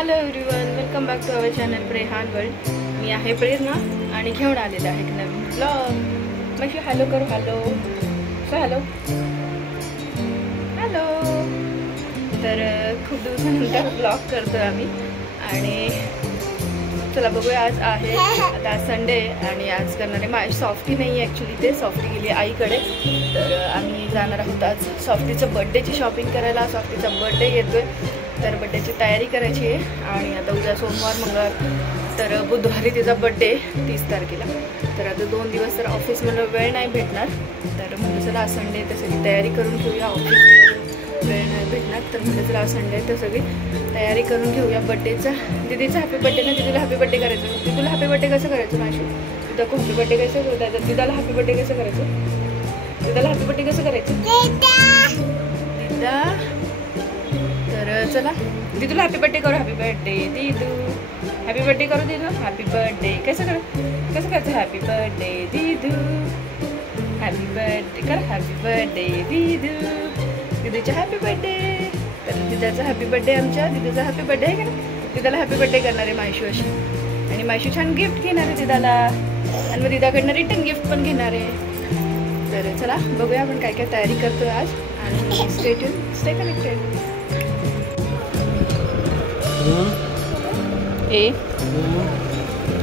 Hello everyone, welcome back to our channel प्रेहान world. मी आहे प्रेरणा आणि घेऊन आलेले आहे एक नवीन ब्लॉग. मग हॅलो करू. Hello hello hello. तर खूप दिवसानंतर ब्लॉग करतो आम्ही आणि चला बघूया. आज आहे आता संडे आणि आज करणारे माझी सॉफ्टी नाही आहे ॲक्च्युली. ते सॉफ्टी गेली आईकडे. तर आम्ही जाणार आहोत आज सॉफ्टीचं बड्डेची शॉपिंग करायला. सॉफ्टीचा बड्डे येतोय तर बड्डेची तयारी करायची आहे. आणि आता उद्या सोमवार मंगळवार तर बुधवारी तिचा बड्डे 30 तारखेला. तर आता 2 दिवस तर ऑफिसमध्ये वेळ नाही भेटणार. तर म्हणजे चला आज संडे तर सगळी तयारी करून घेऊया. ऑफिसमध्ये वेळ नाही भेटणार तर म्हणजे चला आज संडे तर सगळी तयारी करून घेऊया बड्डेचा. दीदीचा हॅपी बड्डे ना. दीदीला हॅपी बड्डे करायचं. दीदीला हॅपी बड्डे कसं करायचं माझी? दीदा हॅपी बड्डे कसं करायचं? दीदाला हॅपी बड्डे कसं करायचं? दीदाला हॅपी बड्डे कसं करायचं? दीदा तर चला दीदूला हॅपी बर्थडे करू. हॅपी बर्थडे दीदू. हॅपी बर्थडे करू दीदू. हॅपी बर्थडे कसं करायचं? हॅपी बर्थडे दीदू. हॅपी बर्थडे कर. हॅपी बर्थडे दीदू. दीदूचा हॅपी बर्थडे. तर दीदाचा हॅपी बर्थडे. आमच्या दीदूचा हॅपी बर्थडे आहे का? दीदाला हॅपी बर्थडे करणार आहे मायशू अशी. आणि मायशू छान गिफ्ट घेणार आहे दीदाला. आणि मग दीदाकडनं रिटर्न गिफ्ट पण घेणार आहे. तर चला बघूया आपण काय काय तयारी करतोय आज. आणि stay tune, stay connected. A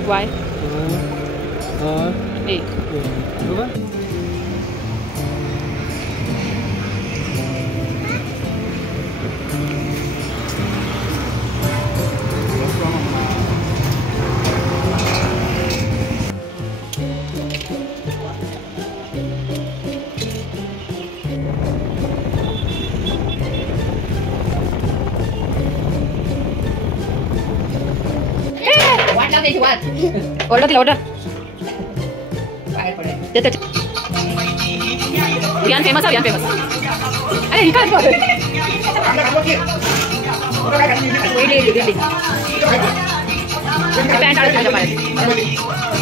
Y A. Order दिला ऑर्डर. वियान फेमस आहे. वियान फेमस. अरे ही काय पॅन्ट आलं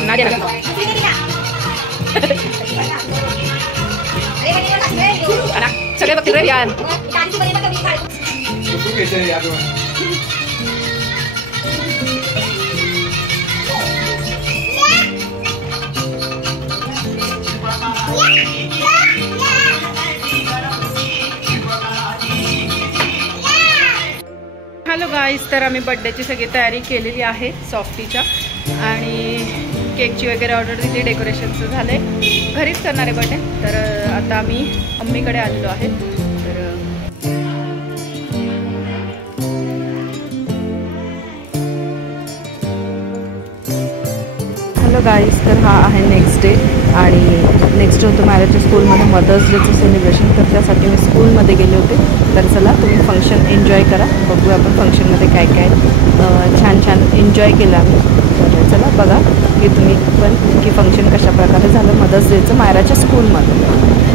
नाड्या सगळे बघतील रे वियान. हॅलो गाईज, तर आम्ही बड्डेची सगळी तयारी केलेली आहे सॉफ्टीच्या. आणि केकची वगैरे ऑर्डर दिली. डेकोरेशनचं झालं आहे. घरीच करणार आहे बड्डे. तर आता आम्ही मम्मीकडे आलेलो आहे. तर हॅलो गाईज, तर हा आहे नेक्स्ट डे. आणि नेक्स्ट डे होतं माझ्या स्कूलमध्ये मदर्स डेचं सेलिब्रेशन. तर त्यासाठी मी स्कूलमध्ये गेले होते. तर चला तुम्ही फंक्शन एन्जॉय करा. बघूया आपण फंक्शनमध्ये काय काय छान छान एन्जॉय केलं आम्ही. तर चला बघा की तुम्ही पण की फंक्शन कशाप्रकारे झालं मदर्स डेचं मायराच्या स्कूलमध्ये.